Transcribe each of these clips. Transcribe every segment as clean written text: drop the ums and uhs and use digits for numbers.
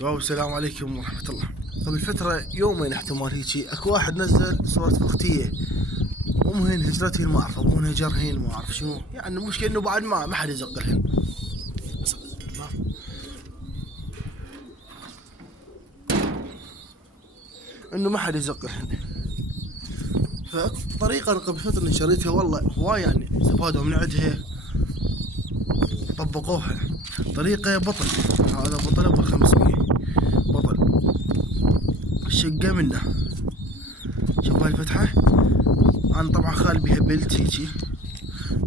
شباب السلام عليكم ورحمة الله. قبل فترة يومين احتمال هيجي اكو واحد نزل صورة اختيه امهن هجرتهن ما اعرف ابوهن هجرهن ما اعرف شنو، يعني المشكلة انه بعد ما حد يزقلهن. انه ما حد يزقلهن. فطريقة قبل فترة نشريتها والله هواي يعني استفادوا من عندها طبقوها. طريقة بطل، هذا بطل ابو 500 بطل شقة منه. شوف هاي الفتحة، انا طبعا خالي بيها بلت هيجي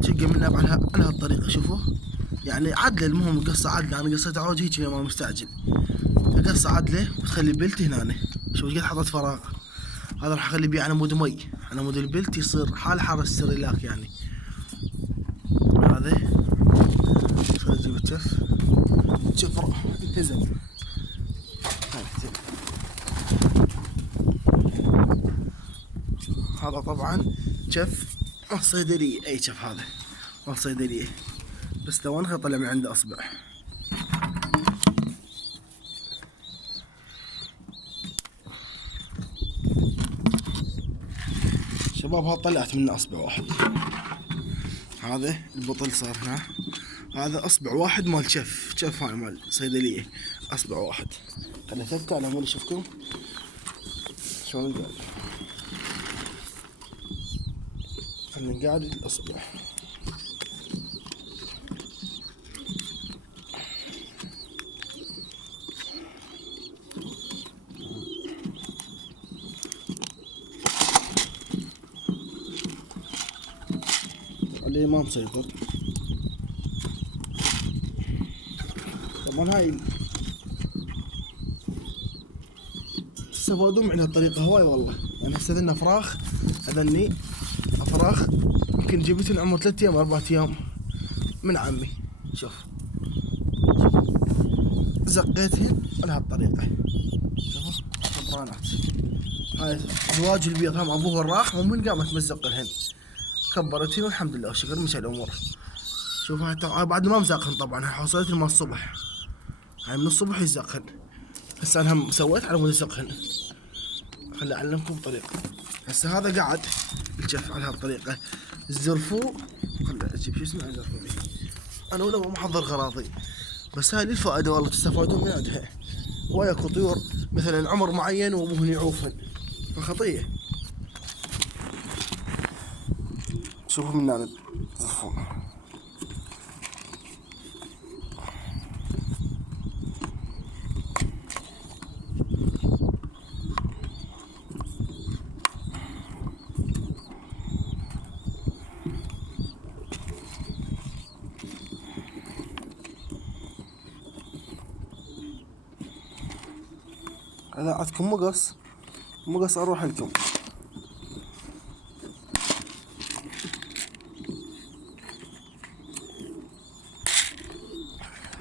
شقة منه على هالطريقة. شوفوا يعني عدلة، المهم القصة عدلة، انا قصيت عوج هيجي ما مستعجل، القصة عدلة وتخلي بلت هنا. شوف ايش قد حطيت فراغ. هذا راح اخلي بيه على مود مي، على مود البلت يصير حال حرس السريلاك يعني. هذا خلي اجيب الجف، الجف راح التزم. هذا طبعا جف مال صيدلية، اي جف هذا مال صيدلية، بس لو انخ طلع من عنده اصبع. شباب ها طلعت منه اصبع واحد، هذا البطل صار هنا، هذا اصبع واحد مال جف هاي مال صيدلية، اصبع واحد. خليني افكه على مود اشوفكم شلون قاعد، خليني قاعد الاصبع. اللي ما مسيطر طبعا. هاي تستفادون من هالطريقة هواي والله. يعني هسه ذني افراخ، هذني افراخ يمكن جبتهن عمر 3 ايام 4 ايام من عمي. شوف زقيتهن على هالطريقة. شوفوا خبرانات. هاي زواج البيض هم ابوه الراخ ومن قامت مزق لهن، كبرتهن والحمد لله والشكر مشى الامور. شوف هاي بعد ما مزقهن طبعا، هاي حصلتهن من الصبح، هاي من الصبح يزقهن. هسه انا هم سويت على مود يزقهن. خلي اعلمكم طريقة. هسه هذا قاعد الجف على هالطريقة، الزرفو خلي اجيب شو اسمه الزرفو. انا ولا محضر غراضي، بس هاي للفائدة والله تستفادون من عندها. وياكو طيور مثلا عمر معين وابوهن يعوفن، فخطية. شوفوا من هنا الزرفو، هذا عندكم مقص اروح لكم.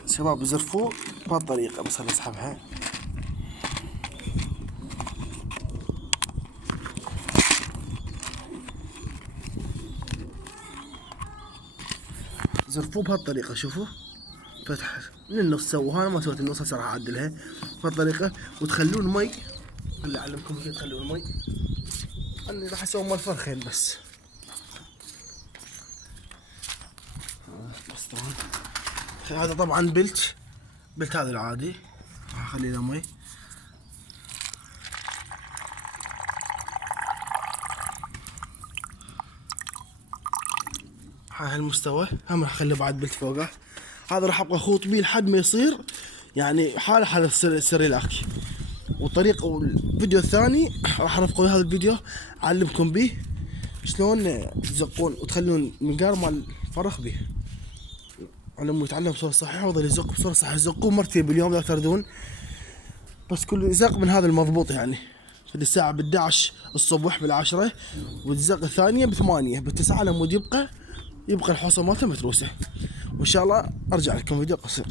شباب زرفوه بهالطريقة، بس خلي اسحبها. زرفوه بهالطريقة. شوفوا فتح من النص سووها، انا ما سويت النص هسه راح اعدلها بهالطريقة. وتخلون مي، خلي اعلمكم كيف تخلون مي. انا راح اسوي مال فرخين بس طبعا. هذا طبعا بلت هذا العادي، راح اخلي له مي. هاي هالمستوى هم راح اخلي بعد بلت فوقه. هذا راح ابقى اخوط بيه لحد ما يصير يعني حال السريلاك. والطريقة والفيديو الثاني راح ارفقوا هذا الفيديو اعلمكم بيه شلون تزقون وتخلون منقار مال الفرخ به، علموا يتعلم بصورة صحيحة ويظل يزق بصورة صحيحة. يزقون مرتين باليوم لا تردون، بس كل يزق من هذا المضبوط يعني. في الساعة ب11 الصبح بال10، والزق الثانية ب8 ب9 على مود يبقى الحوصة مالته متروسة. وان شاء الله ارجع لكم فيديو قصير.